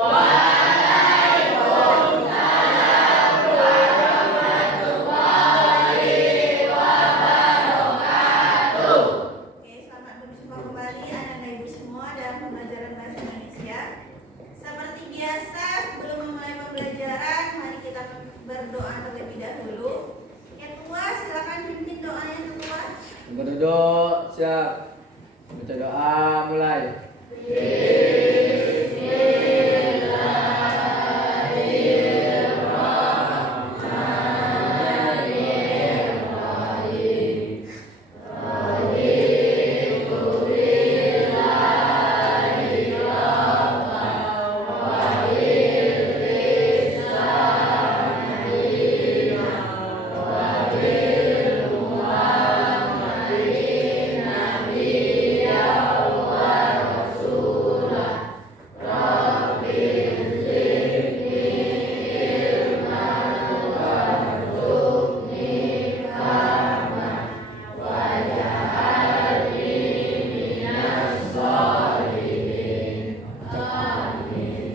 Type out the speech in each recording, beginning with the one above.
Oke, selamat berjumpa kembali anak-anak ibu semua dalam pembelajaran bahasa Indonesia. Seperti biasa, sebelum memulai pembelajaran, mari kita berdoa terlebih dahulu. Ketua, silakan pimpin doanya ketua. Berduduk, siap. Baca doa, mulai.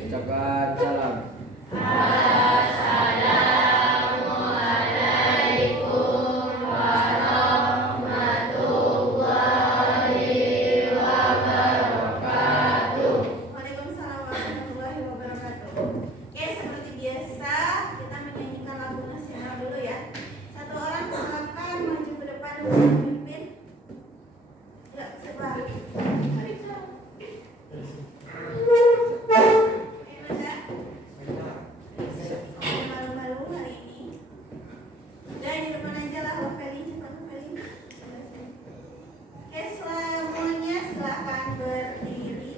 Ucapkan salam. Waalaikumsalam warahmatullahi wabarakatuh. Oke, seperti biasa, kita menyanyikan lagu nasional dulu ya. Satu orang silakan maju ke depan untuk memimpin. Ya, siapa? Mari. Malu-malu hari ini. Udah di depan aja lah, Feli, cepat Feli. Oke, semuanya silakan berdiri.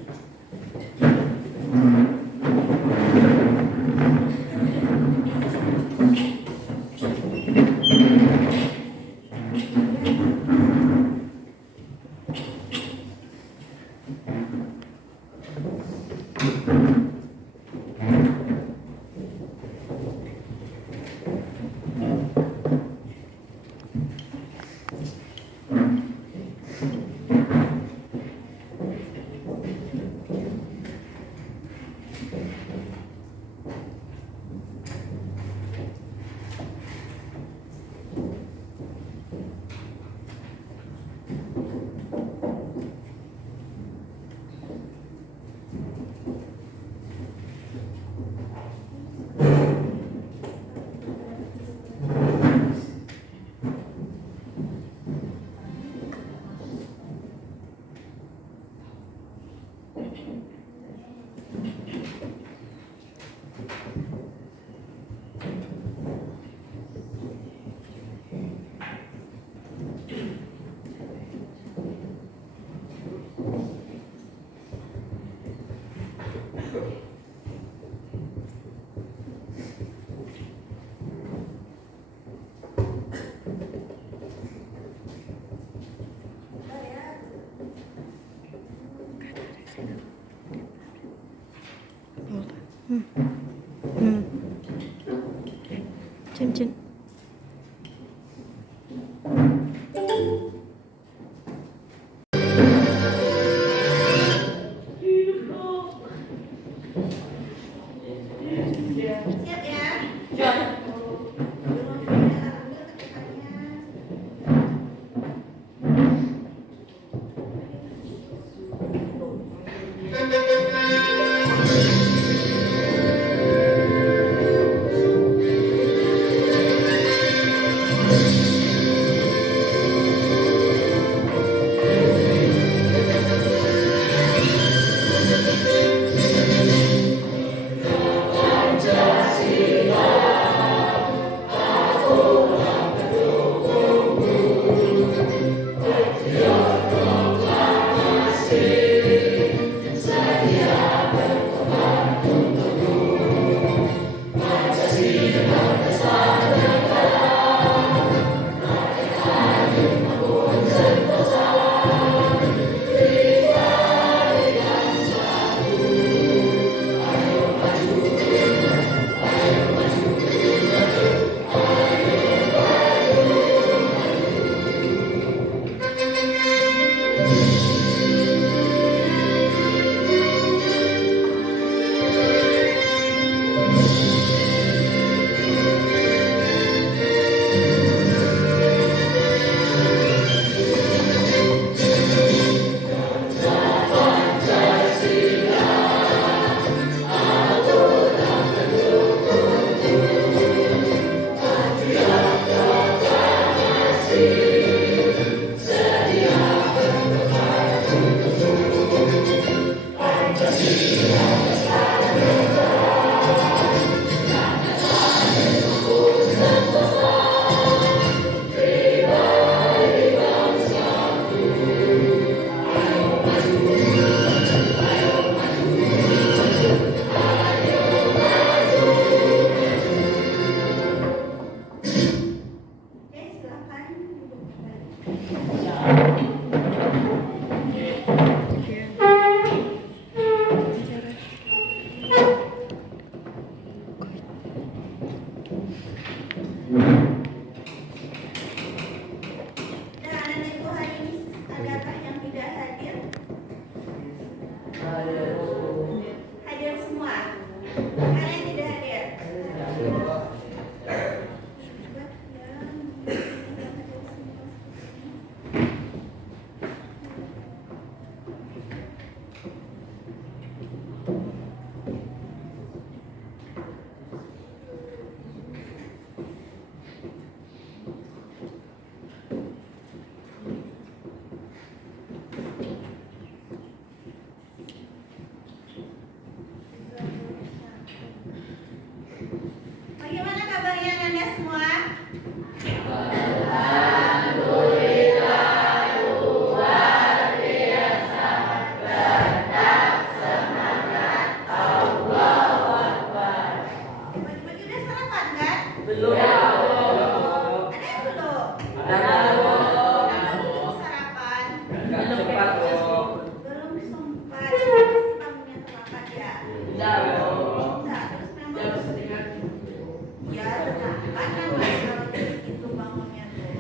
Cin. Siap ya? Oke, silakan duduk kembali. Dan anak ibu hari ini adakah yang tidak hadir? Hadir semua. Kalian tidak hadir? Bagaimana kabarnya Anda semua? Pagi-pagi udah sarapan kan? Belum. Ada yang belum? Belum sarapan? Nggak sempat kok. Belum sempat. Pasti bangunnya terlambat ya? Tidak. Enggak, terus memang ya terlambat kan Mas, kalau gitu bangunnya tuh.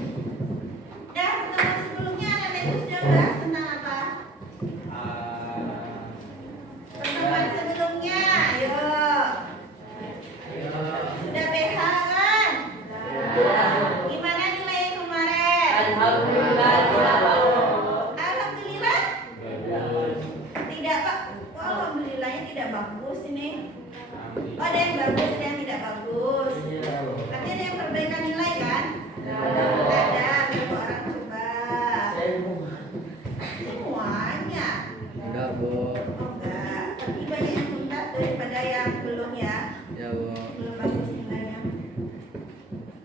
Dan pertemuan sebelumnya anak ibu sudah bahas tentang apa? Pertemuan sebelumnya, ayo. Sudah BH kan? Gimana nilai kemarin? Alhamdulillah. Alhamdulillah. Tidak Pak. Oh, alhamdulillahnya tidak bagus ini. Oh, ada yang bagus, ada yang tidak bagus. Tapi ada yang perbaikan nilai kan? Ada. Berapa orang coba? Semuanya. Enggak, Bu. Oh, enggak. Tapi banyak yang tuntas daripada yang belum ya. Ya, Bu. Belum bagus nilainya.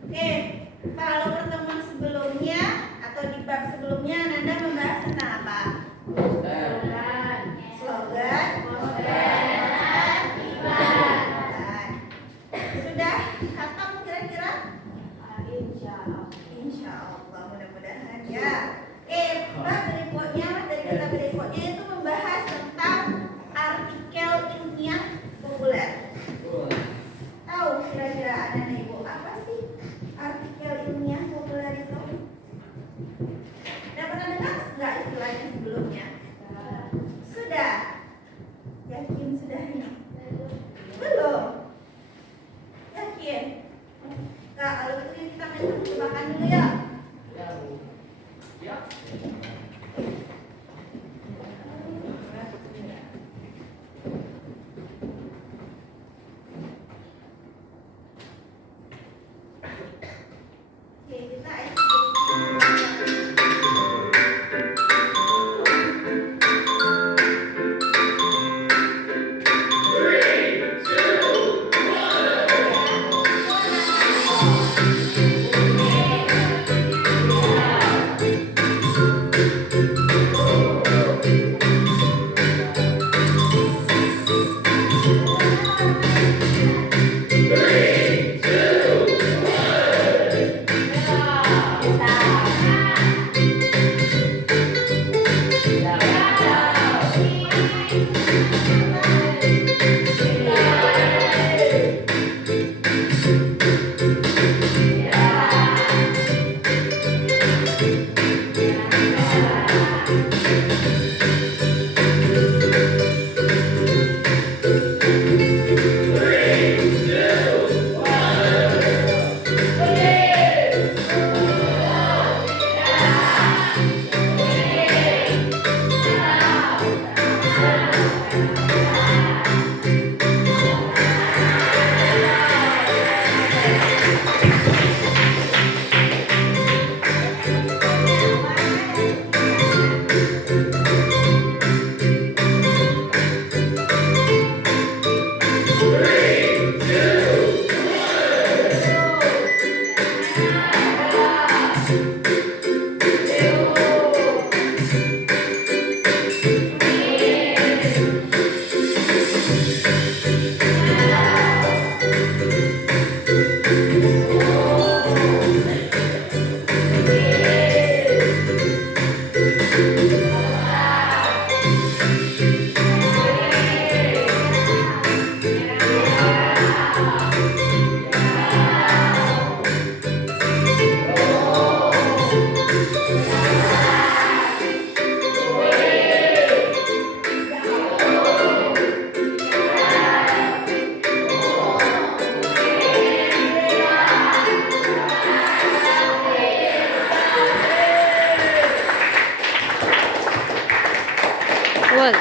Oke, kalau pertemuan sebelumnya atau di bab sebelumnya Nanda membahas tentang apa? Slogan. Sudah khatam kira-kira? Insya Allah, mudah-mudahan ya. Bab berikutnya, materi kita berikutnya itu membahas tentang Full.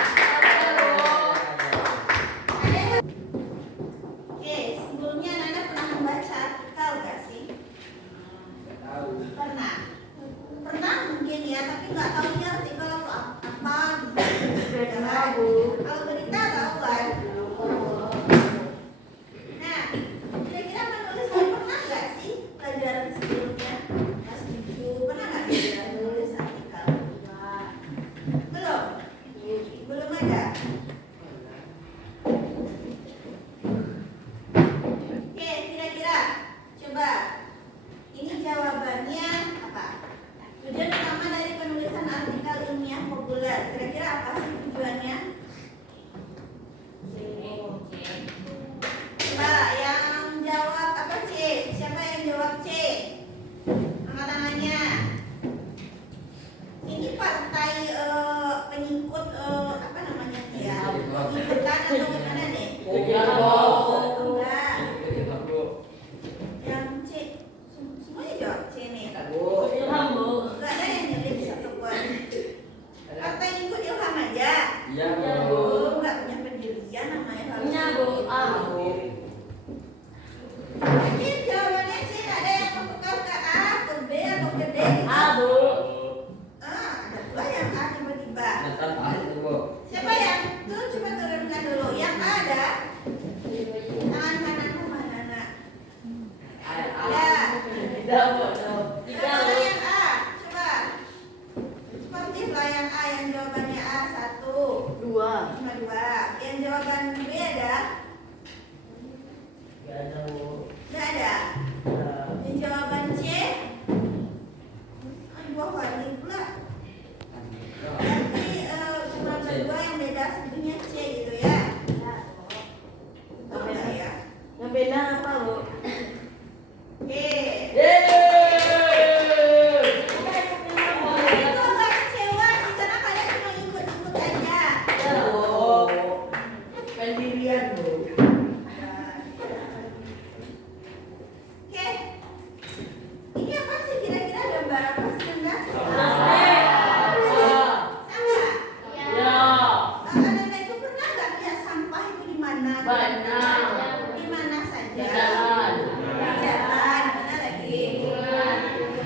Oke, sebelumnya Nana pernah membaca artikel nggak sih? Pernah. Pernah mungkin ya, tapi nggak tahu ini artikel atau apa. Kalau berita tahu kan? Nah, kira-kira penulis pernah nggak sih pelajaran sebelumnya? Kelas 7 pernah nggak belajar menulis artikel? Belum? Belum ada. Oke, kira-kira coba ini jawabannya apa? Tujuan utama dari penulisan artikel ilmiah populer. Kira-kira apa sih tujuannya? Coba yang jawab apa C? Siapa yang jawab C? Angkat tangannya. Ini partai pengikut apa namanya dia? Pengikutan atau gimana nih? Enggak. Yang C. Semuanya jawab C nih. Enggak ada yang nyelip satu pun. Partai ikut Ilham aja. Enggak punya pendirian namanya harus. Mungkin jawabannya C, ada yang memukau ke A, ke B atau ke D gitu. Ada dua yang A tiba-tiba. Siapa yang tuh coba turunkan dulu. Yang A ada tangan kananmu mana nak? Ada. Kalau yang A, coba. Sportiflah yang A, yang jawabannya A 1. Cuma 2. Yang jawaban B ada? Nggak ada. Yang jawaban C? Dua kali pula. Berarti cuma berdua yang beda sebetulnya C gitu ya. Betul nggak ya? Yang beda apa, Bu? Oke. Yeay! Itu agak kecewa sih karena kalian cuma ikut-ikut aja. Pendirian, Bu. Oke. Ini apa sih kira-kira gambar apa sih Nanda? Sama. Nanda itu pernah nggak lihat sampah itu di mana? Di mana saja? Di jalan. Mana lagi? Di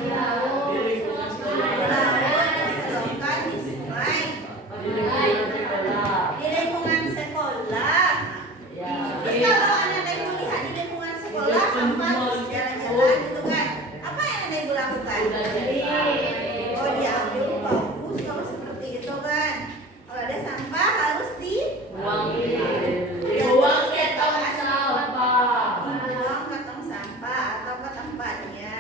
laut, di selokan, di sungai, di lingkungan sekolah. Terus kalau anak ibu lihat di lingkungan sekolah sampah terus jalan-jalan gitu kan, apa yang anak ibu lakukan? Oh, diambil bagus kalau seperti itu kan. Kalau ada sampah harus dibuang ke tong sampah atau ke tempatnya.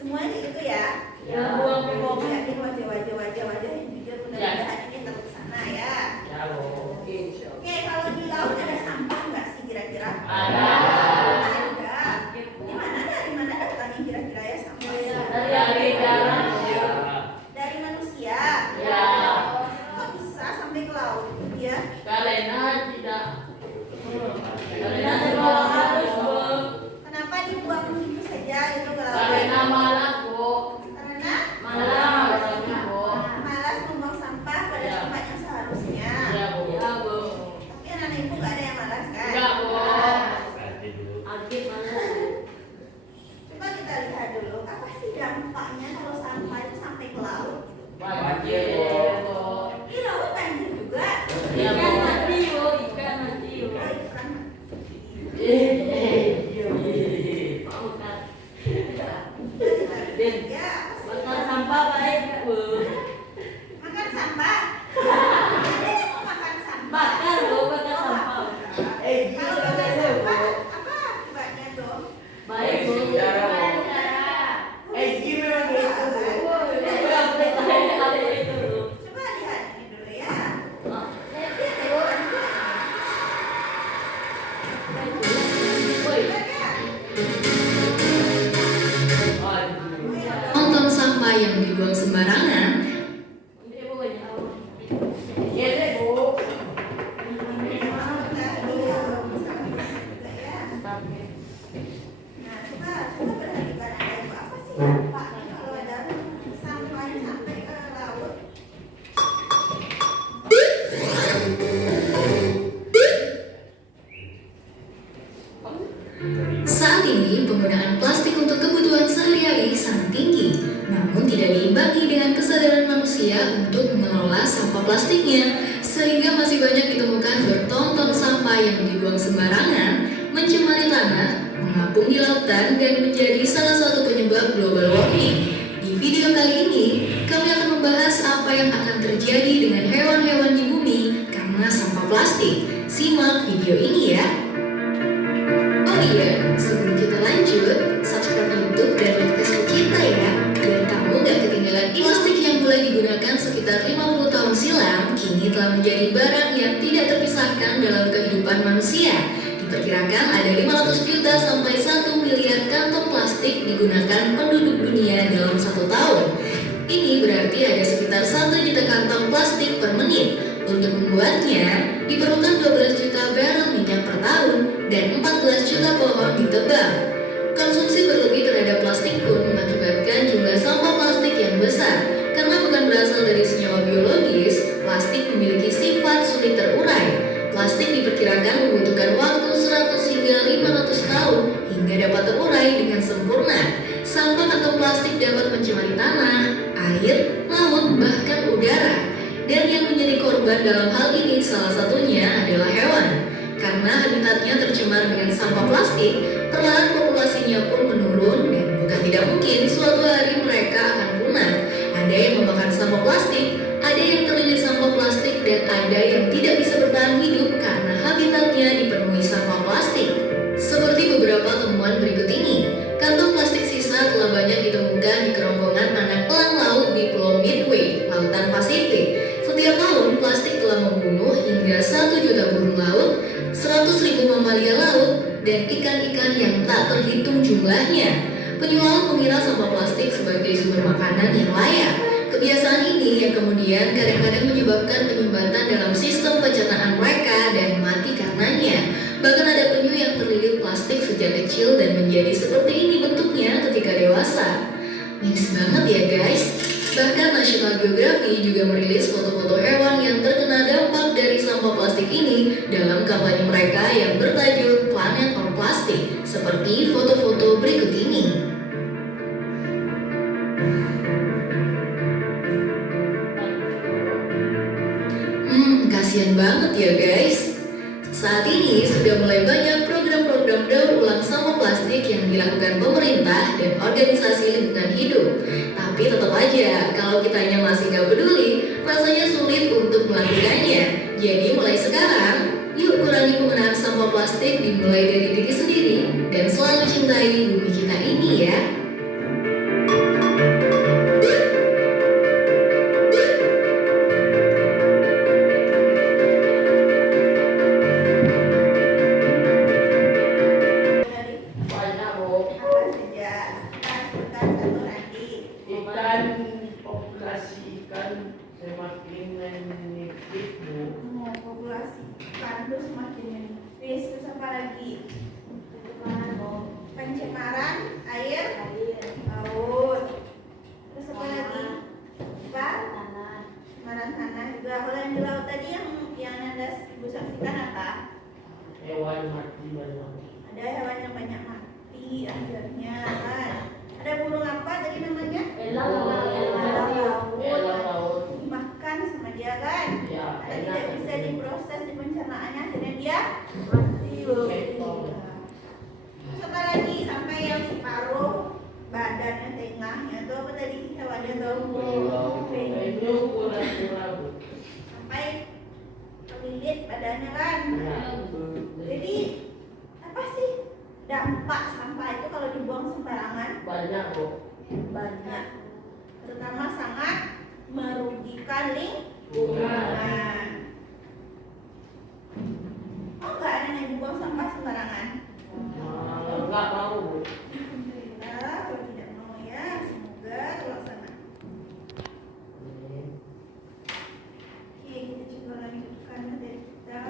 Semuanya gitu ya. Yakin wajah yang jujur mudah-mudahan ini tetap sana ya. Oke, kalau di laut ada sampah nggak sih kira-kira? Ada. Dari mana datangnya kira-kira ya sampahnya? Dari manusia. Kok bisa sampai ke laut ya? Kenapa dibuang begitu saja itu ke laut? Karena malas membuang sampah pada tempat yang seharusnya. Tapi anak ibu nggak ada yang malas kan? Coba kita lihat dulu apa sih dampaknya kalau sampah itu sampai ke laut gitu. Di laut banjir juga. banyak ditemukan bertonton sampah yang dibuang sembarangan, mencemari tanah, mengapung di lautan, dan menjadi salah satu penyebab global warming. Di video kali ini, kami akan membahas apa yang akan terjadi dengan hewan-hewan di bumi karena sampah plastik. Simak video ini ya. Oh iya, sebelum kita lanjut, subscribe YouTube dan like Facebook kita ya, biar kamu gak ketinggalan plastik yang mulai digunakan sekitar 50 tahun silam, kini telah menjadi barang yang tidak terpisahkan dalam kehidupan manusia. Diperkirakan ada 500 juta sampai 1 miliar kantong plastik digunakan penduduk dunia dalam 1 tahun. Ini berarti ada sekitar 1 juta kantong plastik per menit. Untuk membuatnya, diperlukan 12 juta barel minyak per tahun dan 14 juta pohon ditebang. Konsumsi berlebih terhadap plastik pun mengakibatkan jumlah sampah plastik yang besar. Karena bukan berasal dari senyawa biologis, plastik memiliki sifat sulit terurai. Plastik diperkirakan membutuhkan waktu 100 hingga 500 tahun hingga dapat terurai dengan sempurna. Sampah kantong plastik dapat mencemari tanah, air, laut, bahkan udara. Dan yang menjadi korban dalam hal ini salah satunya adalah hewan. Karena habitatnya tercemar dengan sampah plastik, perlahan populasinya pun menurun dan bukan tidak mungkin suatu hari mereka akan punah. Ada yang memakan sampah plastik, ada yang terlilit sampah plastik, dan ada yang tidak bisa bertahan hidup karena habitatnya dipenuhi sampah plastik. Seperti beberapa temuan berikut ini, kantong plastik sisa telah banyak ditemukan di kerongkongan anak elang laut di Pulau Midway, Lautan Pasifik. Setiap tahun, plastik telah membunuh hingga 1 juta burung laut, 100.000 mamalia laut, dan ikan-ikan yang tak terhitung jumlahnya. Penyu laut mengira sampah plastik sebagai sumber makanan yang layak. Kebiasaan ini yang kemudian kadang-kadang menyebabkan penyumbatan dalam sistem pencernaan mereka dan mati karenanya. Bahkan ada penyu yang terlilit plastik sejak kecil dan menjadi seperti ini bentuknya ketika dewasa. Miris banget ya guys. Bahkan National Geographic juga merilis foto-foto hewan yang terkena dampak dari sampah plastik ini dalam kampanye mereka yang bertajuk Planet or Plastic, seperti foto-foto berikut ini. Kasian banget ya guys. Saat ini sudah mulai banyak program-program daur ulang sampah plastik yang dilakukan pemerintah dan organisasi lingkungan hidup. Tapi tetap aja, kalau kitanya masih gak peduli, rasanya sulit untuk melakukannya. Jadi mulai sekarang, yuk kurangi penggunaan sampah plastik dimulai dari diri sendiri dan selalu cintai bumi kita ini ya. Banyak bu. Apa saja? Kita sebutkan satu lagi. Ikan, populasi ikan semakin menipis bu. Populasi ikan itu semakin menipis. Terus apa lagi? Pencemaran air, laut. Terus apa lagi? Apa? Pencemaran tanah juga. Kalau yang di laut tadi yang Anda ibu saksikan apa? Hewan mati banyak. Ada hewan yang banyak mati akhirnya kan. Ada burung apa tadi namanya? Elang laut. Dimakan sama dia kan? Ya, Ada tidak enak. bisa diproses di pencernaannya akhirnya dia mati. Terus apa lagi sampai yang separuh badannya tengahnya itu apa tadi hewannya tuh? Penyu kura-kura bu. Sampai terlilit badannya kan? Ya. Jadi apa sih dampak sampah itu kalau dibuang sembarangan? Banyak bu. Banyak, terutama sangat merugikan Bunga. lingkungan. Oh enggak ada yang dibuang sampah sembarangan? Enggak mau bu. Alhamdulillah, kalau tidak mau ya semoga terlaksana. Oke, kita coba lanjutkan materi kita.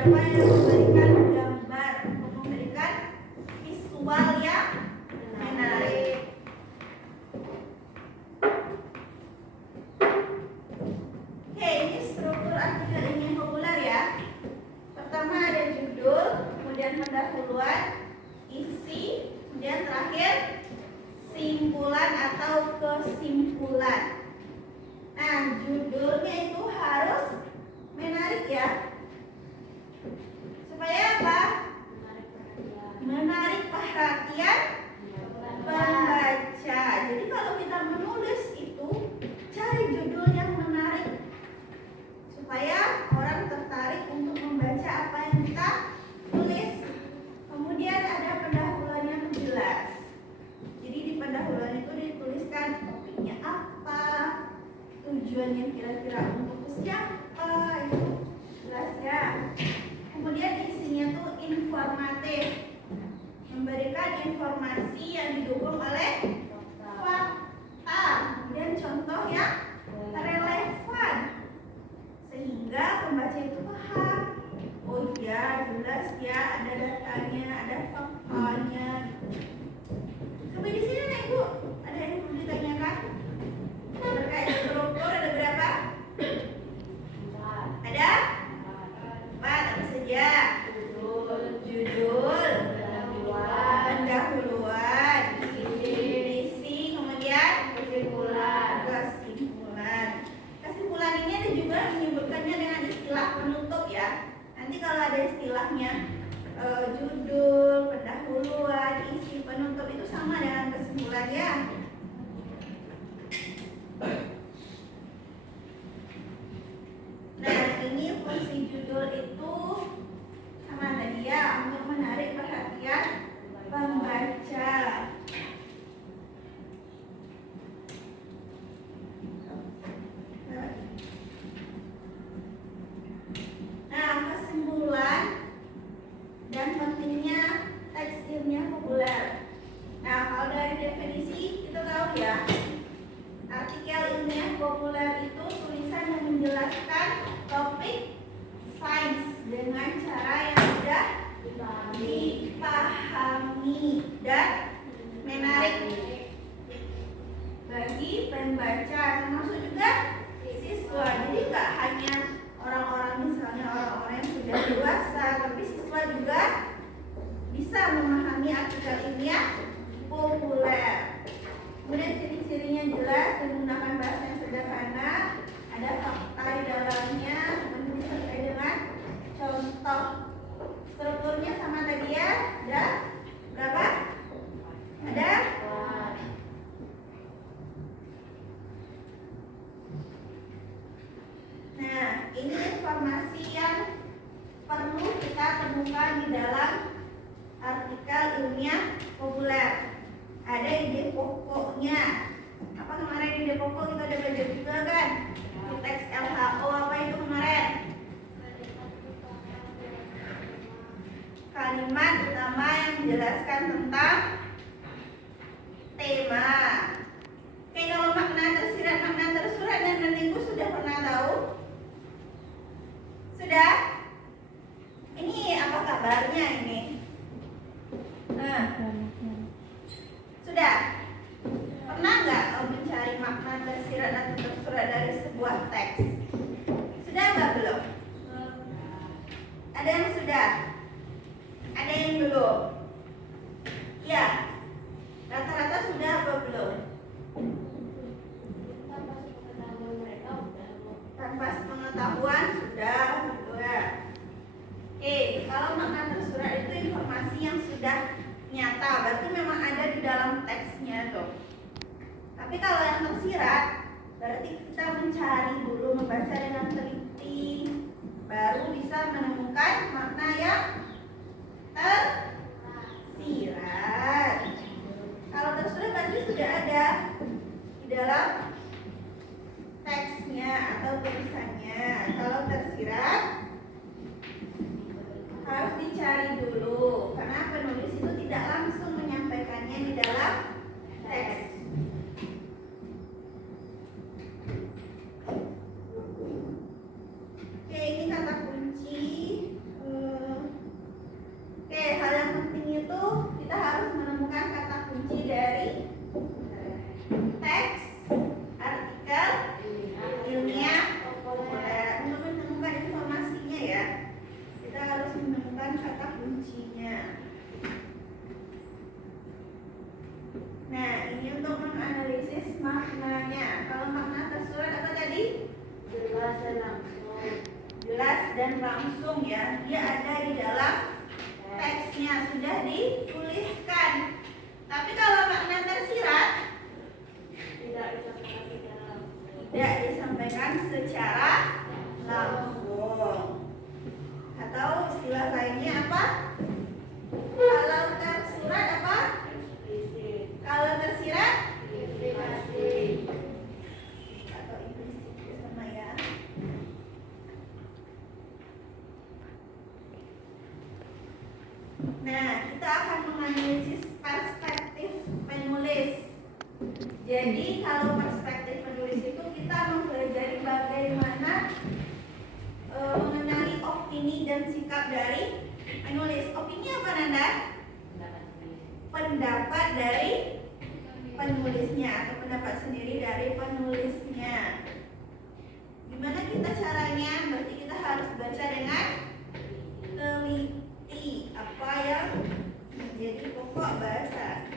beberapa yang memberikan gambar, memberikan visual yang menarik. Oke, ini struktur artikel ilmiah populer ya. Pertama ada judul, kemudian pendahuluan, isi, kemudian terakhir simpulan atau kesimpulan. Nah, judulnya itu harus menarik ya. Supaya apa? Menarik perhatian pembaca. Jadi kalau kita menulis itu cari judul yang menarik supaya orang tertarik untuk membaca apa yang kita tulis. Kemudian ada pendahuluan yang jelas. Jadi di pendahuluan itu dituliskan topiknya apa, tujuannya kira-kira untuk siapa, itu jelas ya. Kemudian isinya tuh informatif, memberikan informasi yang didukung oleh fakta, kemudian contoh yang relevan sehingga pembaca itu paham. Oh iya, jelas ya, ada datanya, ada faktanya. Sampai di sini nih Bu, ada yang perlu ditanyakan? Terkait struktur ada berapa? Ada? 4, apa saja? Judul, pendahuluan, isi, kemudian kesimpulan. Kesimpulan ini ada juga menyebutkannya dengan istilah penutup ya. Nanti kalau ada istilahnya judul, pendahuluan, isi, penutup itu sama dengan kesimpulan ya. Nah, ini fungsi judul itu sama tadi ya, untuk menarik perhatian pembaca. Nah, kesimpulan dan pentingnya teks ilmiah populer. Nah, kalau dari definisi kita tahu ya, artikel ilmiah populer itu tulisan yang menjelaskan topik sains dengan cara yang mudah dipahami dan menarik bagi pembaca, termasuk juga siswa. Jadi nggak hanya orang-orang, misalnya orang-orang yang sudah dewasa, tapi siswa juga bisa memahami artikel ilmiah populer. Kemudian ciri-cirinya jelas, menggunakan bahasa yang sederhana, ada fakta di dalamnya, kemudian disertai dengan contoh. Strukturnya sama tadi ya, ada berapa? Ada? Nah, ini informasi yang perlu kita temukan di dalam artikel ilmiah populer. Ada ide pokoknya. Apa kemarin ide pokok kita udah belajar juga kan? Di teks LHO apa itu kemarin? Kalimat utama yang menjelaskan tentang tema. Oke, kalau makna tersurat dan meningus sudah pernah tahu? Sudah? Ini apa kabarnya ini? Nah, sudah? Pernah nggak mencari makna tersirat atau tersurat dari sebuah teks? Sudah nggak belum? Ada yang sudah? Ada yang belum? Ya, rata-rata sudah apa belum? Tanpa pengetahuan sudah, gitu ya. Oke, kalau makna tersurat itu informasi yang sudah nyata, berarti memang ada di dalam teksnya tuh. Tapi kalau yang tersirat, berarti kita mencari dulu, membaca dengan teliti, baru bisa menemukan makna yang tersirat. Kalau tersurat berarti sudah ada di dalam teksnya atau tulisannya. Kalau tersirat harus dicari dulu, karena penulis itu tidak langsung menyampaikannya di dalam teks. langsung ya, dia ada di dalam teksnya, sudah dituliskan. Tapi kalau makna tersirat tidak disampaikan secara langsung. Atau istilah lainnya apa? Kalau tersirat apa? Kalau tersirat atau implisit sama ya. Nah, kita akan menganalisis perspektif penulis. Jadi kalau perspektif penulis itu kita mempelajari bagaimana mengenali opini dan sikap dari penulis. Opini apa Nanda? Pendapat dari penulisnya atau pendapat sendiri dari penulisnya. Gimana kita caranya? Berarti kita harus baca dengan teliti apa yang menjadi pokok bahasa.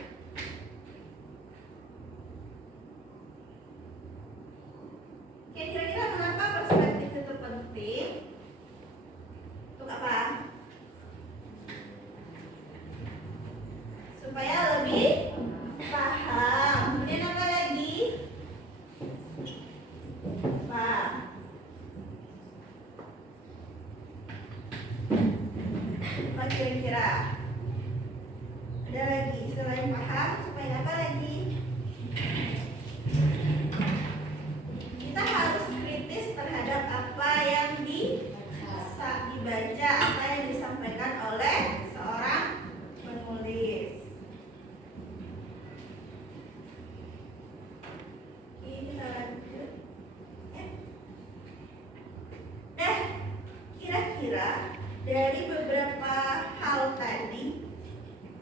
Kira-kira mengapa perspektif itu penting? Untuk apa? Supaya lebih paham. Kemudian apa lagi? Paham. Apa kira-kira? Ada lagi selain paham, supaya apa lagi? Kita harus kritis terhadap apa yang dibaca, apa yang disampaikan oleh seorang penulis. Oke, kita lanjut. Nah, kira-kira dari beberapa hal tadi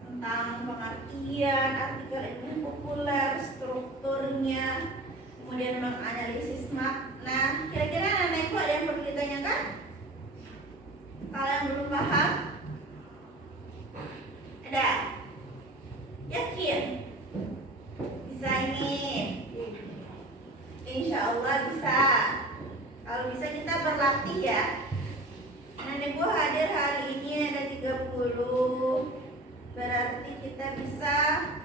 tentang pengertian artikel ilmu populer, strukturnya, kemudian menganalisis makna, kira-kira Nanda Ibu ada yang perlu ditanyakan? Kalau yang belum paham? Ada? Yakin? Bisa ini? Insya Allah bisa. Kalau bisa kita berlatih ya. Nanda Ibu hadir hari ini ada 30. Berarti kita bisa.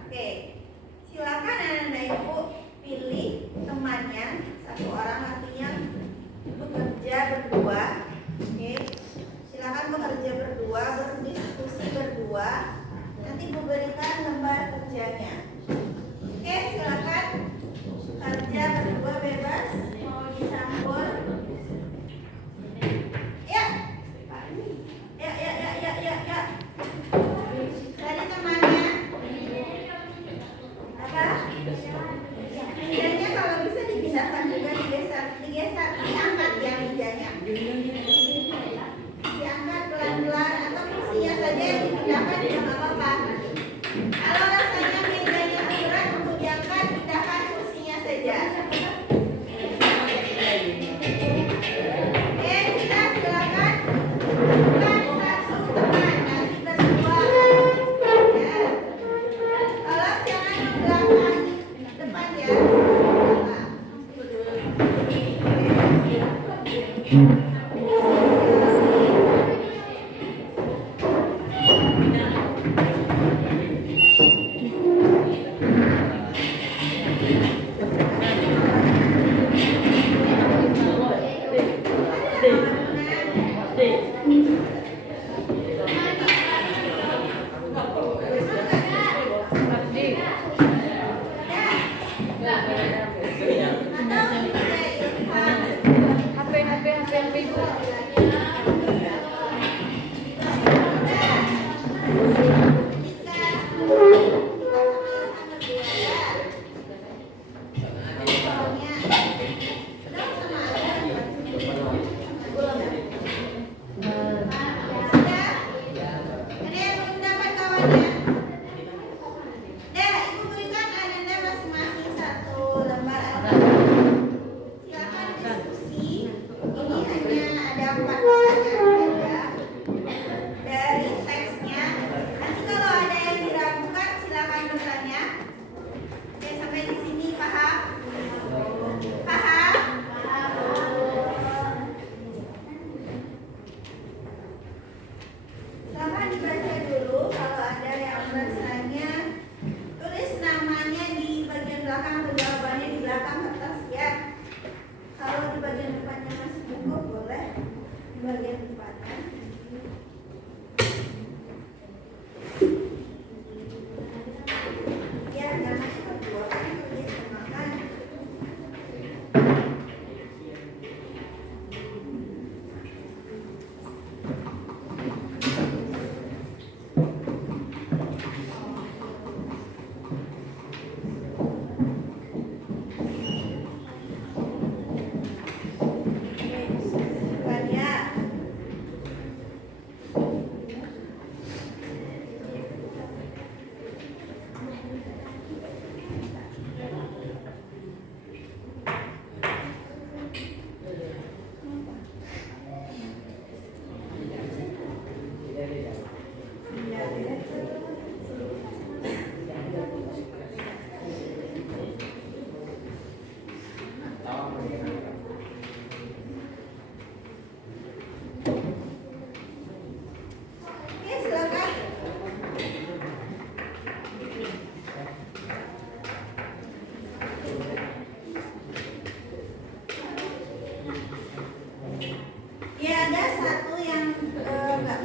Oke, silakan Nanda Ibu pilih temannya, satu orang artinya bekerja berdua. Oke, silakan bekerja berdua, berdiskusi berdua. Nanti berikan lembar kerjanya. Oke, silakan kerja berdua bebas, mau dicampur. Ya. Ya. Tadi temannya apa? Mejanya kalau bisa dipindahkan juga, digeser, diangkat ya mejanya. Diangkat pelan-pelan atau kursinya saja yang dipindahkan juga nggak apa-apa. Kalau rasanya mejanya berat untuk diangkat, pindahkan kursinya saja. Oke, bisa silakan. Bukan satu teman, nanti berdua. Ya. Tolong jangan membelakangi depan ya.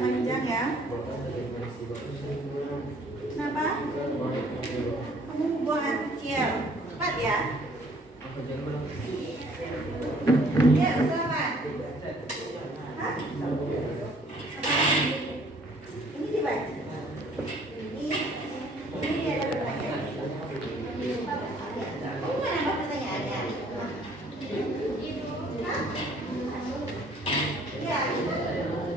panjang ya. Kenapa? Kamu buang air kecil. Cepat ya. Ya, selamat. Hah? Ini dibaca. Ini dia ada pertanyaan. Kamu mana apa pertanyaannya? Hah? Ya,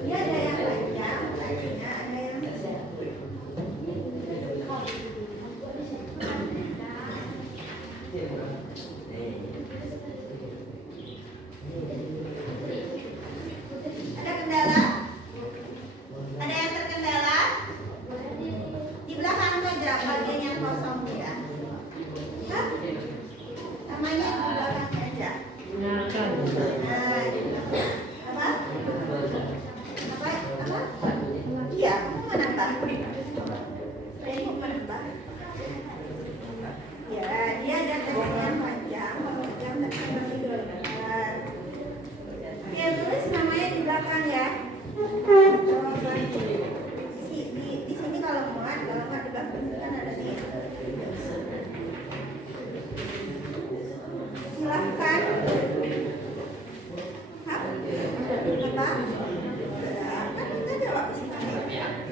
dia ada yang panjang, tadinya ada yang ada kendala? Ada yang terkendala? Di belakang itu aja bagian yang kosong ya. Hah? Namanya di belakangnya aja. Nyalakan. Nah, di belakang. Apa? Apa? Apa? Iya, kamu mau nambah? Kamu mau nambah? Ya, dia ada teksnya panjang, panjang teksnya masih 2 lembar. Ya, tulis namanya di belakang ya. Di sini kalau muat, kalau nggak di belakang kan ada nih. Silahkan. Hah? Apa? Kan kita jawab di sini. Apa?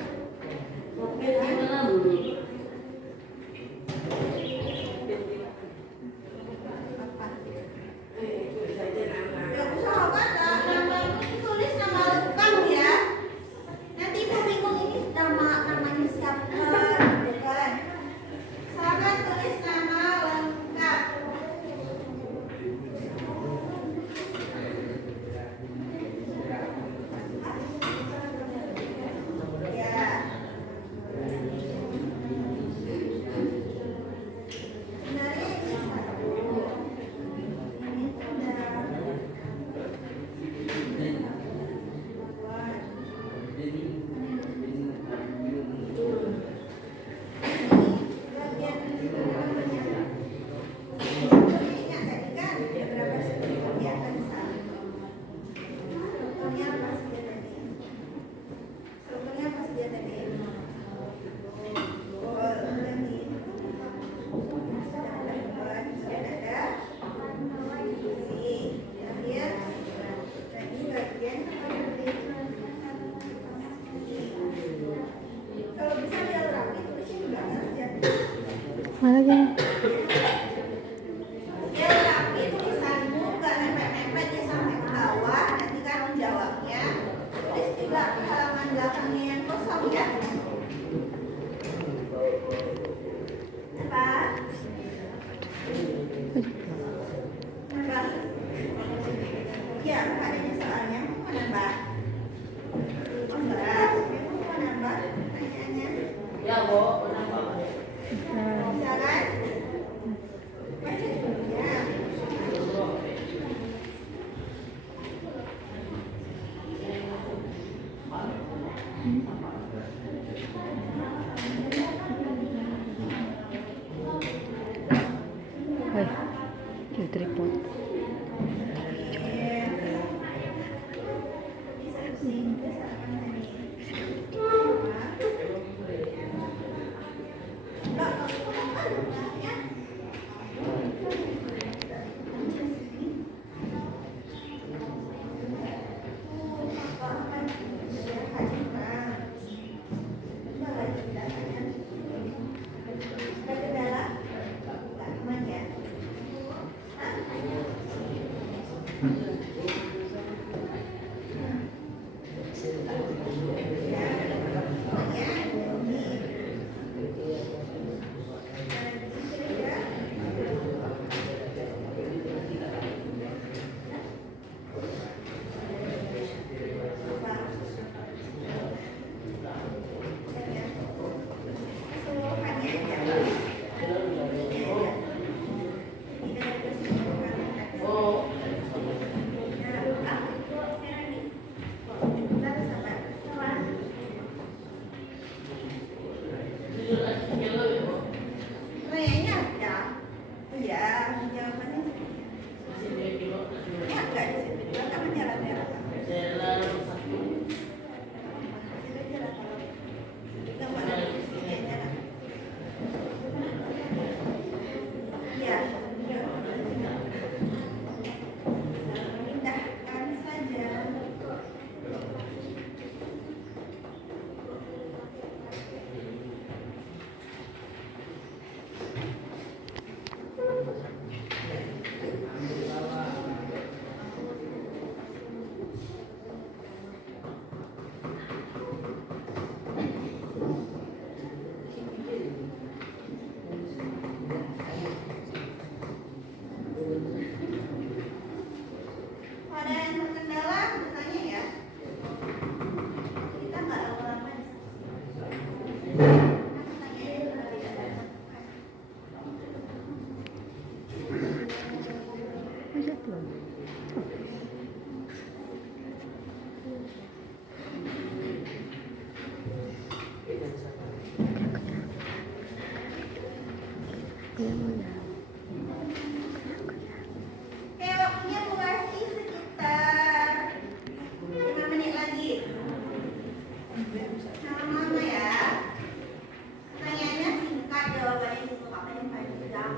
Ya, usahakan nama tulis nama lengkap ya. Nanti ibu bingung ini namanya siapa, gitu kan? Silakan tulis nama lengkap. Ya. Sebenarnya ini satu. Ini sudah. Kalau bisa biar rapi tulisnya juga saja. Mana gini? Ya rapi tulisanmu nggak nempel-nempel dia sampai ke bawah. Nanti kan menjawabnya tulis juga halaman belakangnya yang kosong ya. Apa? Nambah? Ya adanya soalnya mau nambah. Oh enggak, mau nambah pertanyaannya. Ya, Bu. Kenapa? Bisa kan? Baca dulu ya. Woi, di tripod. Oke, waktunya Bu kasih sekitar 5 menit lagi. Lama-lama ya. Pertanyaannya singkat, jawabannya juga nggak panjang.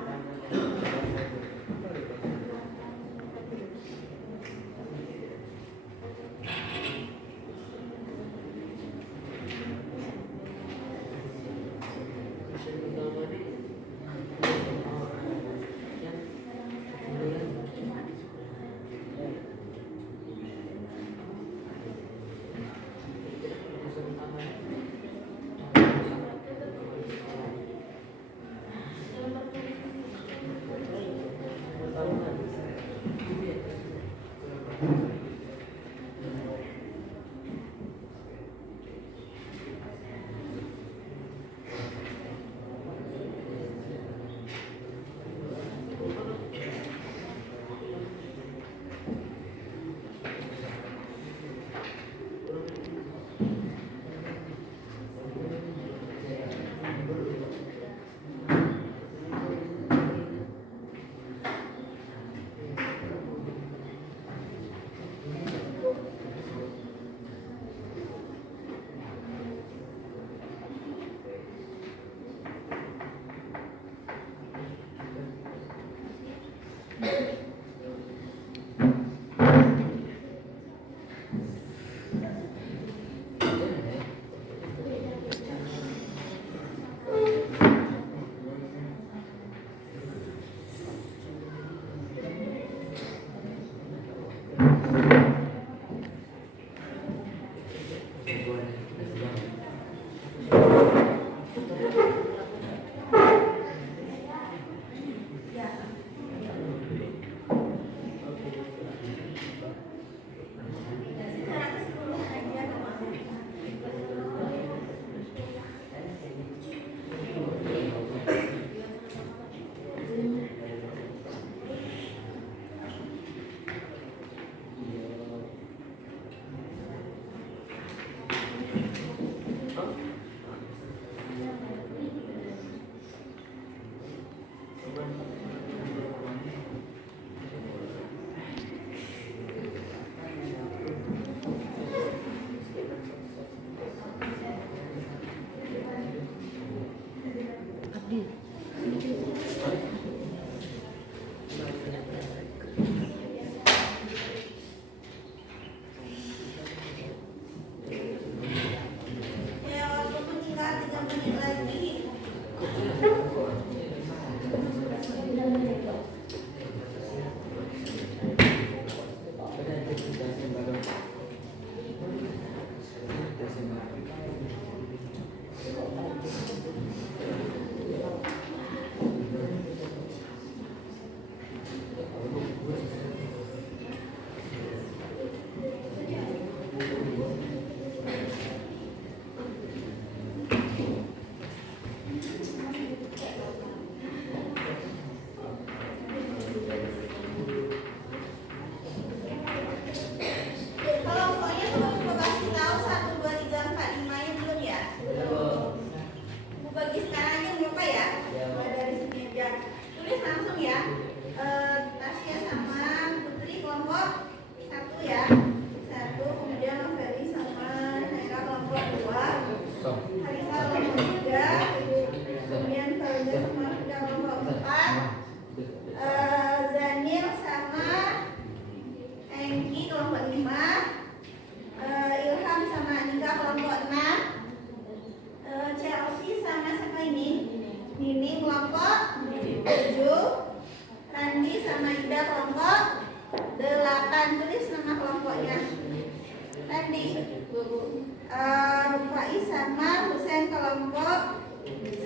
Rufai sama Husain kelompok 9,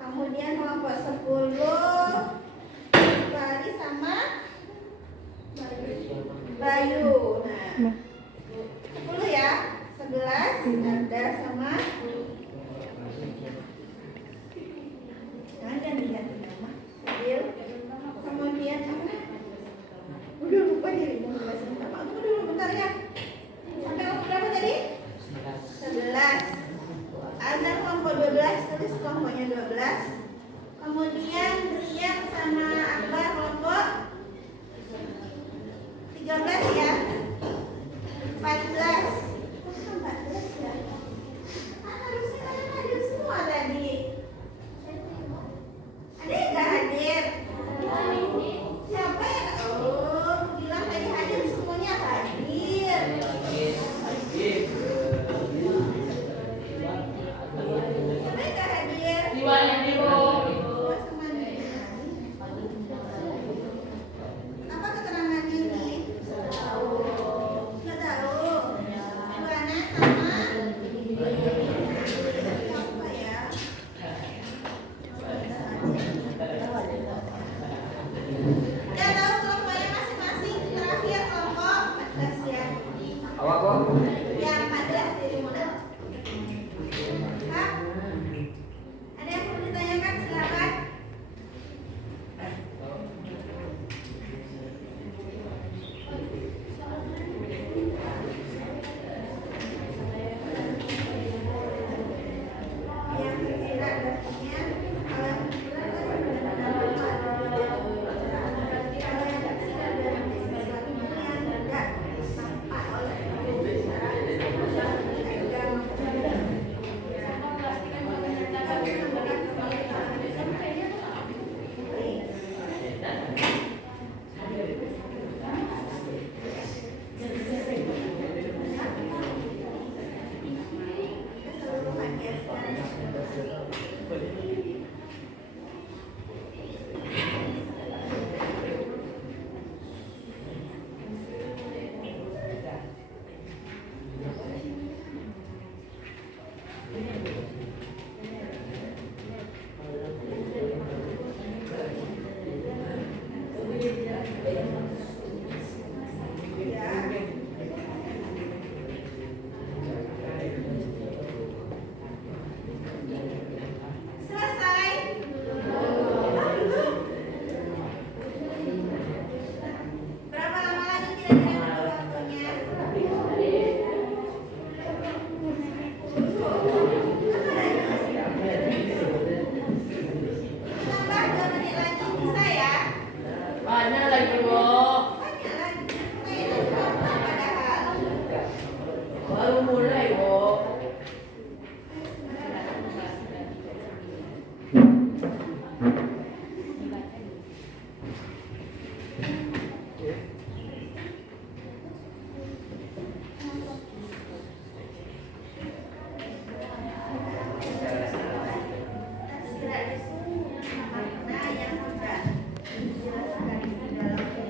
kemudian kelompok 10 Fahri sama Bayu. Nah, 10 ya, 11 Nanda sama Yang 14 dari modal. Kak, ada yang perlu ditanyakan? Silakan. Yang kira artinya kalau yang kira selesai. Berapa lama lagi kira-kira waktunya? Tambah 2 menit lagi bisa ya? Banyak lagi, Bu. Banyak lagi. Padahal. Baru mulai, Bu. Tersirat di sini makna yang sudah dijelaskan di dalam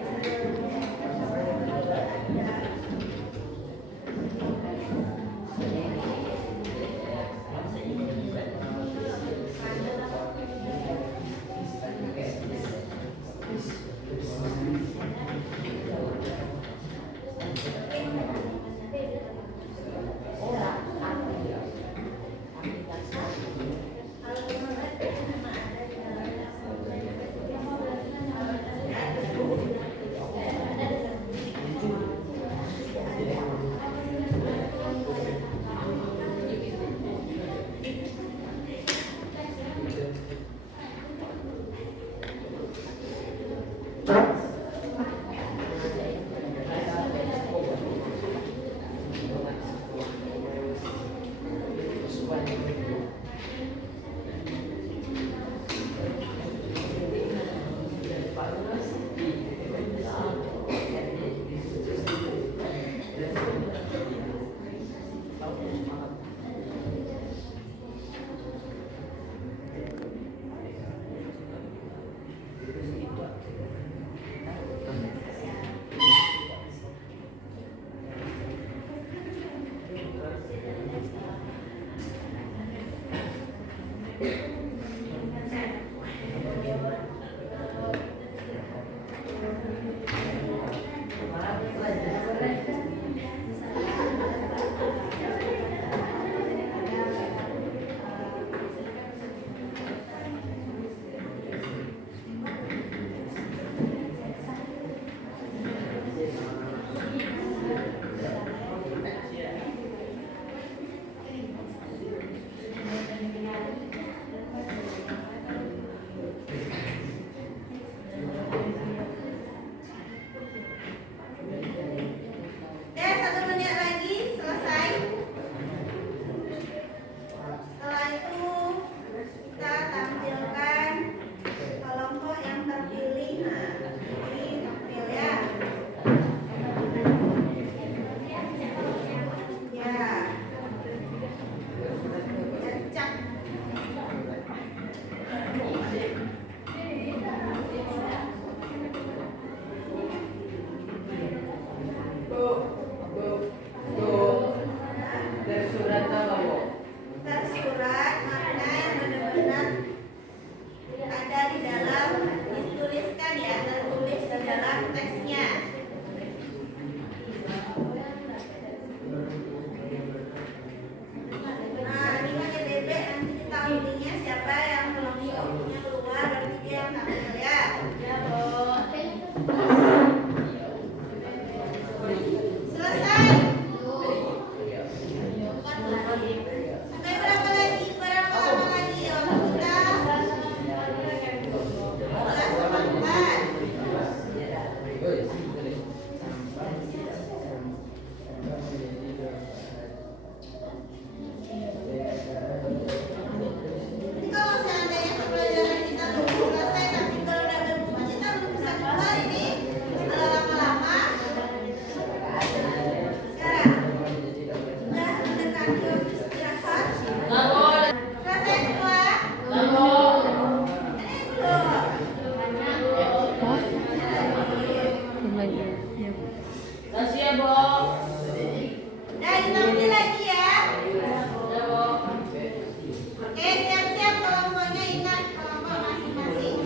Selesai. Sampai berapa lagi? Berapa lama lagi waktu kita? 11:04. Jadi kalau seandainya pembelajaran kita belum selesai, tapi kalau udah berbuka kita belum bisa keluar ini. Kalau lama-lama, sekarang udah mendekati waktu istirahat. Bangun. Selesai semua? Bangun. Ini belum. Kasih ya, Bo. Nah, ditambahin lagi ya. Ya, Bo. Oke, siap-siap kelompoknya ingat kelompok masing-masing.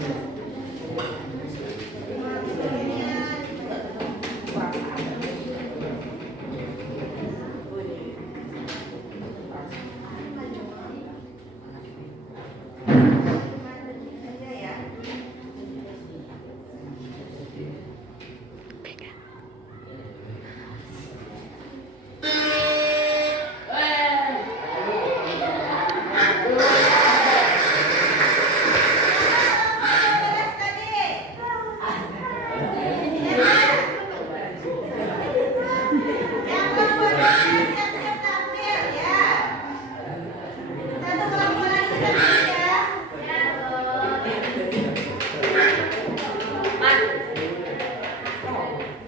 Kelompoknya aja ya. Beres tadi. Yang kelompoknya siap-siap tampil ya. Satu kelompok lagi tampil ya. Berarti kelompok berapa tadi? 12 kan kelompok?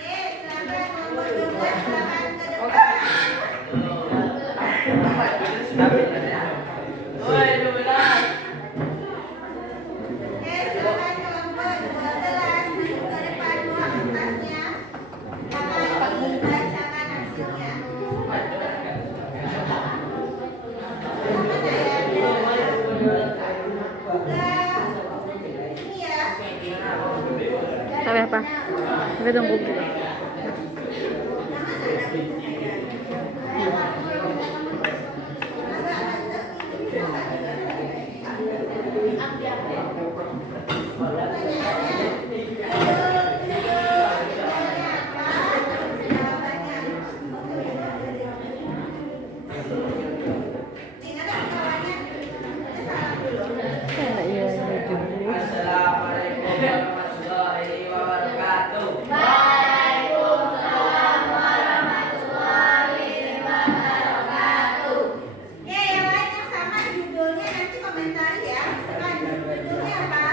Oke, silakan kelompok 12 silakan ke depan. Oi, 12. Oke, silakan kelompok 12 maju ke depan bawa kertasnya. Akan dibacakan hasilnya. Mana ya? Sini ya. Sampai apa? Sampai tunggu juga. Iya, Assalamualaikum warahmatullahi wabarakatuh. Oke, yang lain yang sama judulnya nanti komentari ya. Misalkan judulnya apa?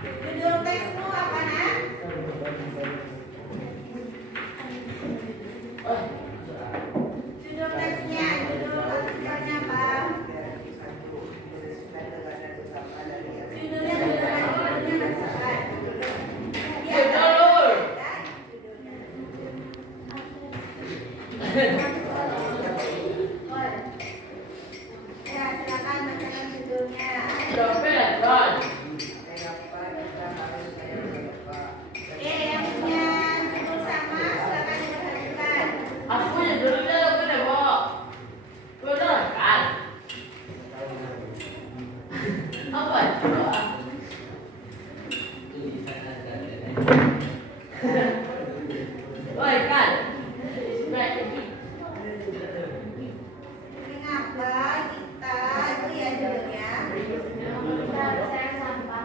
Judul teksmu apa, Nak? Judul teksnya, judul artikelnya apa? Judulnya masukkan. Di atas ada judulnya. Ya, silakan bacakan judulnya. Dompet, Ron. Oke, yang punya judul sama silakan diperhatikan. Aku punya judulnya apa nih, Bo? Bener kan? Apa itu? Oi, kan? Mengapa kita itu ya judulnya? Ternyata sampah.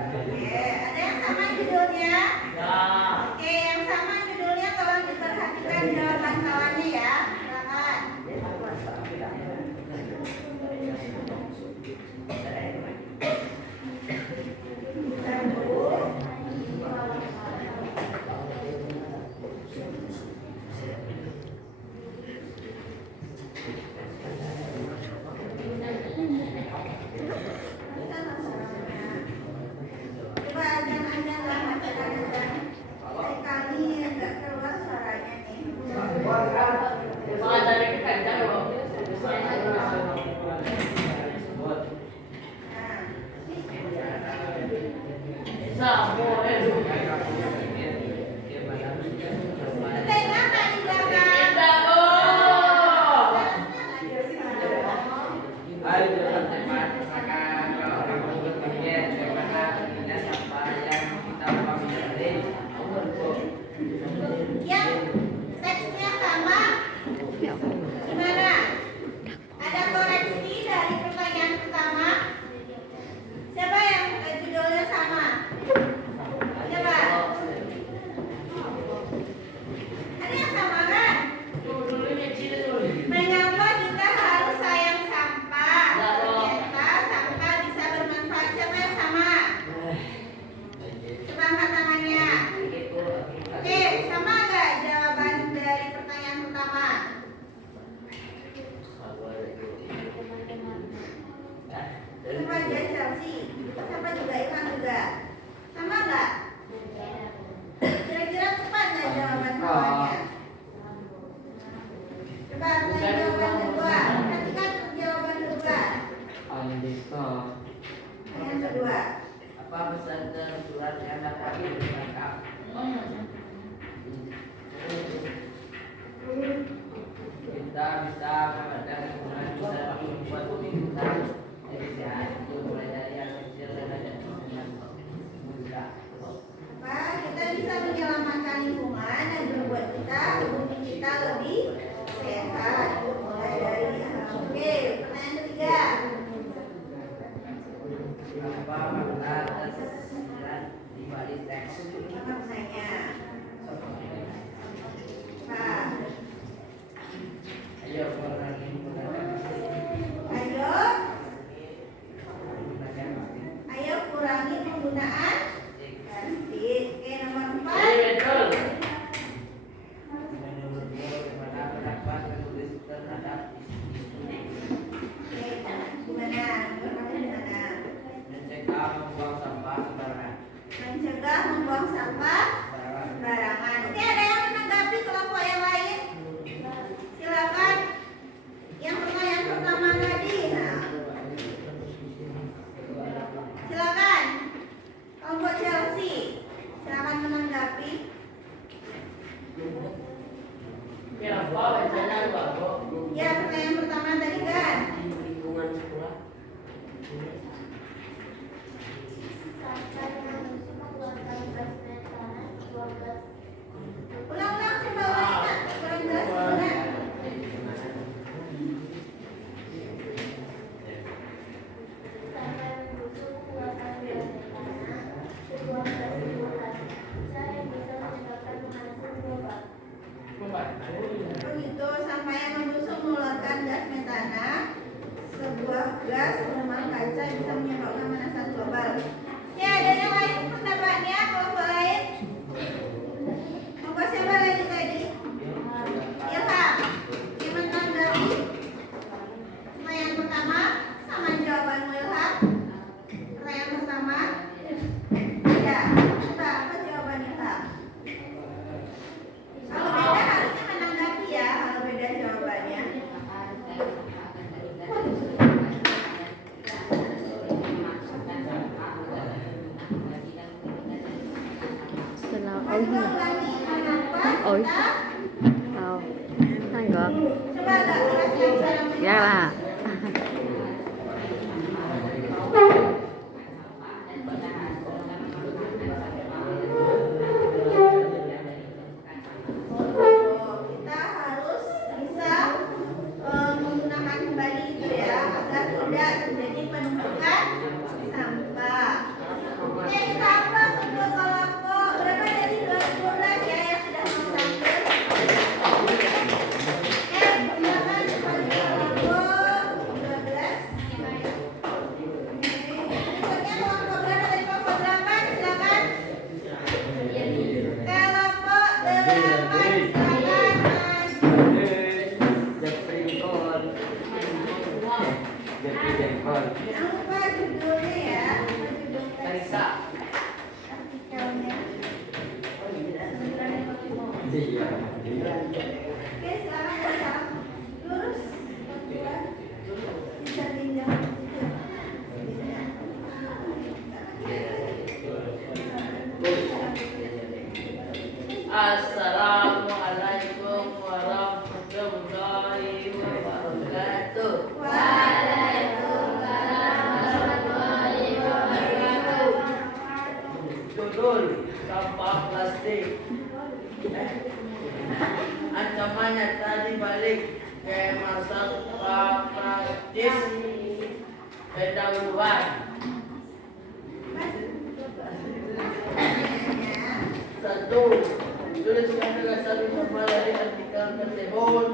Oke, ada yang sama judulnya? Ya. Oke, yang sama judulnya tolong diperhatikan jawaban kawannya ya. Silakan. Lantai mana di belakang? Yang teksnya sama? Gimana? Ada koreksi dari pertanyaan pertama? Siapa yang judulnya sama? Siapa? Ada yang sama kan? Mengapa kita harus sayang sampah? Ternyata sampah bisa bermanfaat. Siapa yang sama? Coba angkat tangannya. Oke, sama nggak jawaban dari pertanyaan pertama? Sama aja Chelsea. Sama juga Ilham juga. Sama nggak? Kira-kira tepat nggak jawaban bawahnya? Coba mulai jawaban kedua. Perhatikan jawaban kedua. Yang kedua. Apa pesan dalam surat yang dapat dilengkap? Kita bisa memandang lingkungan bisa membuat bumi kita jadi sehat. Itu mulai dari yang kecil dan ada lingkungan muda. Apa? Kita bisa menyelamatkan lingkungan dan membuat bumi kita lebih sehat. Mulai dari oke, pertanyaan ketiga. Apa makna dan di balik teks? Apa maknanya? Pak, Ayo kurangi menggunakan ayo, plastik. ayo kurangi penggunaan plastik. Oke, nomor 4. Nomor 2, bagaimana pendapat menulis terhadap isu Oke, gimana? Menurut kamu gimana? mencegah membuang sampah sembarangan. Mencegah membuang sampah sembarangan. Oke, ada yang menanggapi kelompok yang lain? Silakan. Yang pertanyaan pertama tadi. Nah, silakan. Kelompok Chelsea. Silakan menanggapi. Ya, apa bacanya Pak? Ya, pertanyaan pertama tadi kan. Lingkungan sekolah. Ulang-ulang coba ulang. Kurang jelas gimana? Begitu, sampah yang membusuk mengeluarkan gas metana. Sebuah gas rumah kaca bisa menyebabkan pemanasan global. Ya, ada yang lain pendapatnya? Kelompok lain? Kelompok siapa lagi tadi? Ilham. Gimana dari pertanyaan pertama? Sama jawabanmu Ilham. Pertanyaan pertama. Ya, coba apa jawaban Ilham? Kalau beda harusnya menanggapi ya, kalau beda jawabannya. Coba ulangi kenapa Oi. kita Tahu. Enggak. coba agak keras yang saya Ya lah. kita harus bisa menggunakan kembali itu ya agar tidak terjadi penumpukan sampah. Oke, kita aplaus untuk kelompok berapa dari 12 ya yang sudah mengambil. Silakan kembali ke kelompok 12. Berikutnya kelompok berapa dari kelompok 8? Silakan. Kelompok 8 silakan maju. Jangan lupa judulnya ya, judul teks artikelnya. Oke, silakan bersama lurus berdua bisa pinjam. Assalamualaikum warahmatullahi wabarakatuh. Judul sampah plastik. Ancamannya tadi balik ke masa praktis pendahuluan. Satu, tuliskan dengan satu sama dari artikel tersebut.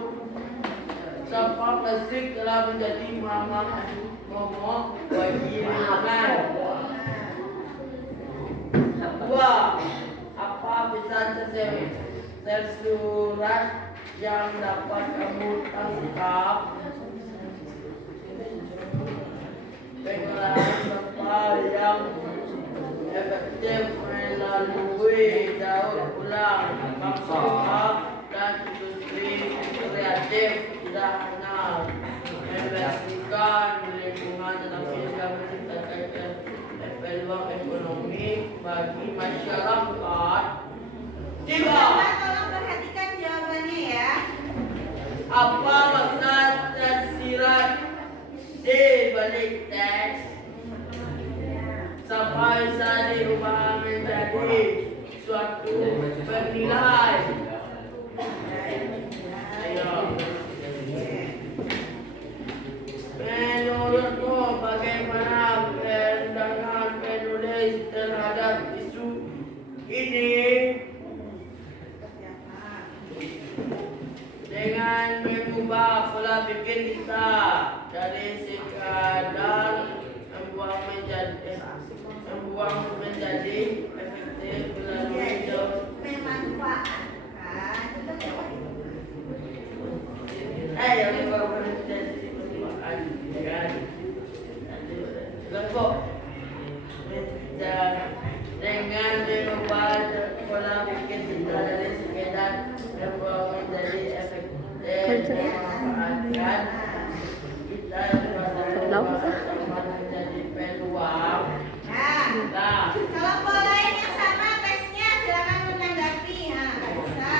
Sampah plastik telah menjadi momok bagi lingkungan. Dua, apa pesan tersurat yang dapat kamu tangkap? Pengolahan sampah yang efektif melalui daur ulang, sampah dan industri kreatif tidak hanya membersihkan lingkungan tetapi juga menciptakan peluang ekonomi bagi masyarakat. Tiga, Tolong perhatikan jawabannya ya. apa makna tersirat di balik teks? Sampai bisa diubah menjadi suatu bernilai. Ayo. Menurutmu bagaimana pandangan penulis terhadap isu ini? Dengan mengubah pola pikir kita dari sekadar membuang menjadi efektif melalui Memanfaatkan. yang menjadi manfaat kan? Kok dengan mengubah pola pikir kita dari sekedar membuang menjadi efektif memanfaatkan kita menjadi peluang. Nah, Kalau pola yang sama teksnya silakan menanggapi. Nah, bisa.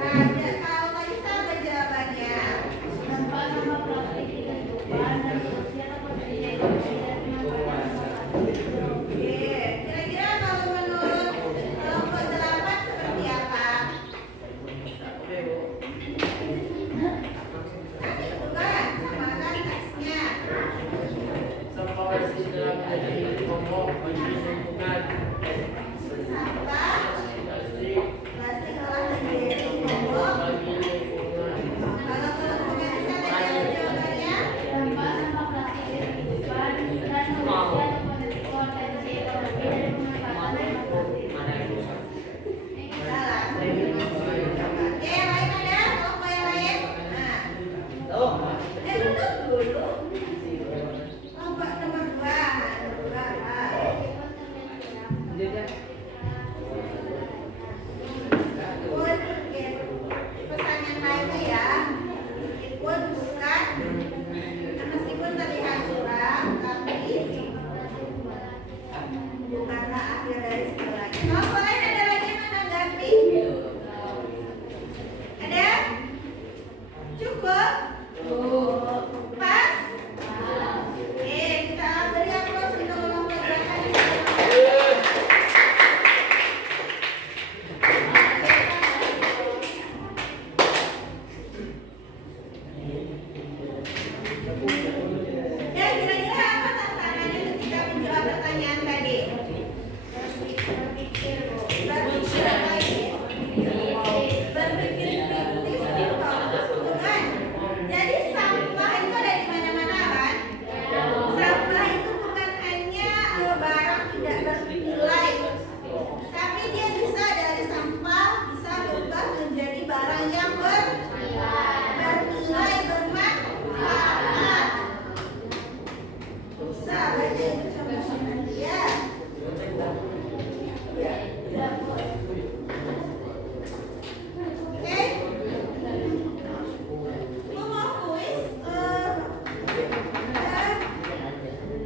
Kalau nggak bisa apa jawabannya? Kira-kira kalau menurut kelompok 8 seperti apa? Itu kan sama kan teksnya. sampah plastik telah menjadi momok bagi lingkungan. Sampah Plastik plastik telah menjadi momok. bagi lingkungan. Kalau kelompoknya bisa ada jawabannya? Salah. Oke, yang lain ada? Kelompok yang lain? Nah, Tuh. dulu. Kelompok nomor 2. Pesan yang lainnya ya, meskipun terlihat suram, tapi bukanlah akhir dari segalanya. Kelompok lain ada lagi yang menanggapi? Ada? Cukup? Pas? Oke, kita beri aplaus untuk kelompok gerakan. Ya, kira-kira apa tantangannya ketika menjawab pertanyaan tadi? Berpikir apa ini? Berpikir kritis, bukan? Jadi sampah itu ada di mana-mana kan? Sampah itu bukan hanya barang tidak bernilai, tapi dia bisa dari sampah bisa berubah menjadi barang yang bernilai, bermanfaat. Bisa baca itu contohnya dia. Oke, mau kuis?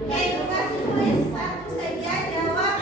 Edukasi kuis satu saja jawab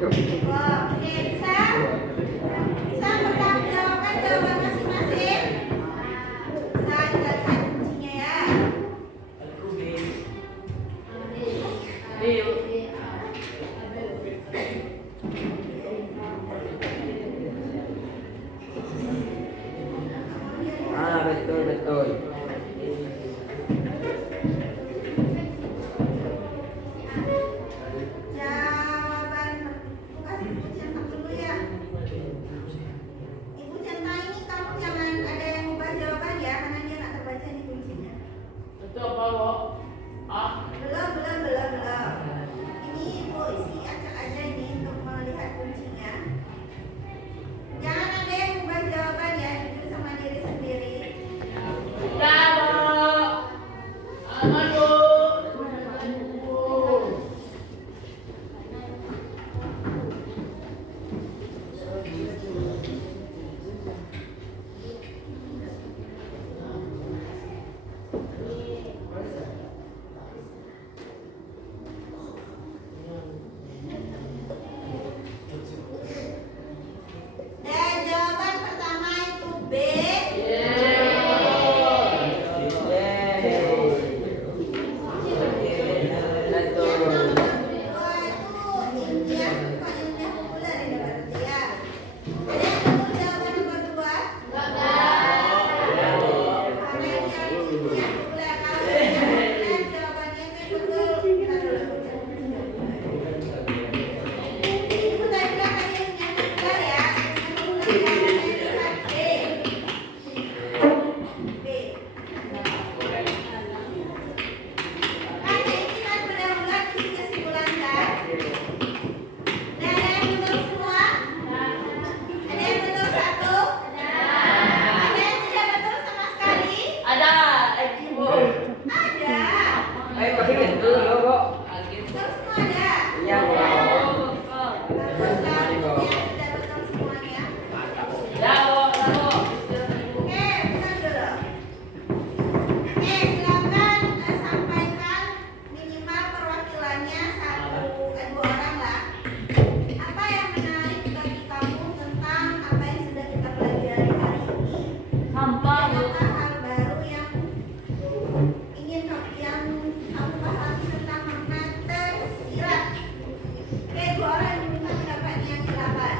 Oke, bisa? Bisa bertanggung jawaban masing-masing? Bisa, kita lihat kuncinya ya. Betul. Jawaban, aku kasih Ibu centang dulu ya. Ibu centang ini kamu jangan ada yang ubah jawaban ya, karena dia nggak terbaca nih kuncinya. Belum. Ini Ibu isi acak aja ini untuk melihat kuncinya. Jangan ada yang ubah jawaban ya, jujur sama diri sendiri. Dan jawaban pertama itu B. Yang nomor dua itu ilmiah, bukan ilmiah populer ini berarti ya. Ada yang betul jawaban nomor dua? Karena ini yang ilmiah populer. Kalau ilmiah populer jawabannya itu betul. Kita dulu Ibu tadi bilang tadi ilmiah populer ya. Ilmiah populer jawabannya itu B. Ada ini kan benar-benar isi kesimpulan kan? Dan ada yang betul semua? Ada yang betul satu? Ada yang tidak betul sama sekali? Ada. Betul semua ada. Baguslah, yang tidak betul semuanya. Oke, benar dulu. Oke, silakan sampaikan minimal perwakilannya dua orang lah. Apa yang menarik bagi kamu tentang apa yang sudah kita pelajari hari ini? Adakah hal baru yang ingin yang kamu pahami tentang makna tersirat? Oke, dua orang yang minta pendapatnya, silakan.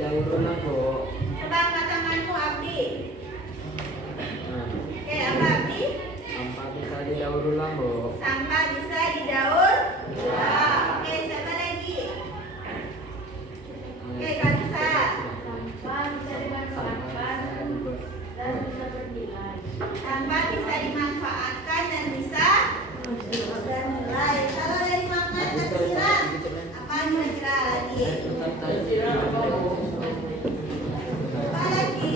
Coba angkat tanganmu, Abdi. Oke, apa Abdi? Sampah bisa didaur. Oke, siapa lagi? Oke, Kalisa. Sampah bisa dimanfaatkan dan bisa bernilai. Kalau dari makna tersirat, apa kira-kira lagi? Apa lagi?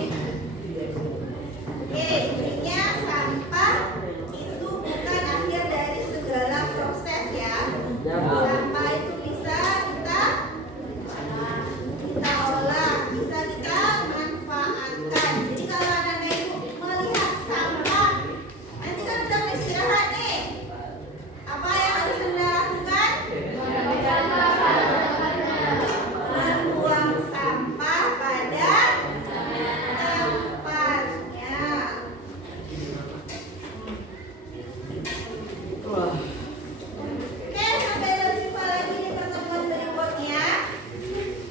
Oke, intinya sampah itu bukan akhir dari segala proses ya. Sampah itu bisa kita olah, bisa kita manfaatkan. Jadi kalau anak-anak ibu melihat sampah, nanti kan udah mau istirahat nih. Apa yang harus Anda lakukan? Membuang sampah pada tempatnya. Oke, sampai berjumpa lagi di pertemuan berikutnya.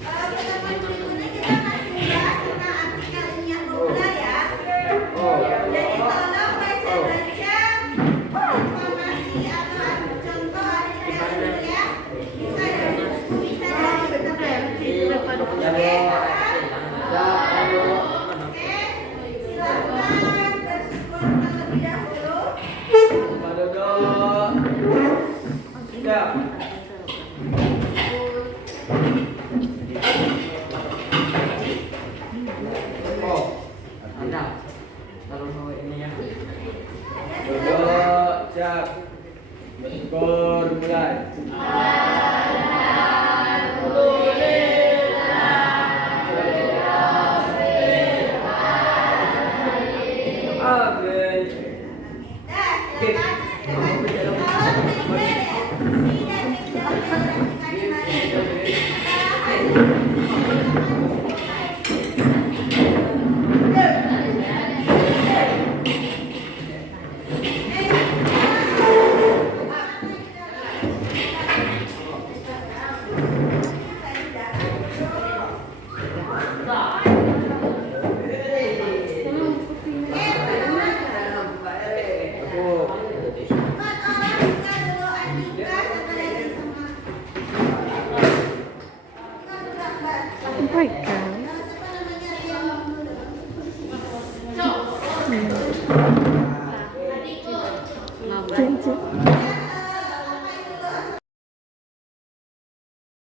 Pertemuan berikutnya kita masih membahas tentang artikel ilmiah populer ya. Jadi tolong baca-baca informasi atau contoh artikel ilmiah. Bisa dari buku, bisa dari internet. Oke, paham? Oke, silakan bersyukur terlebih dahulu. Dah, silakan istirahat. Kalau tidak ya, si dan Selamat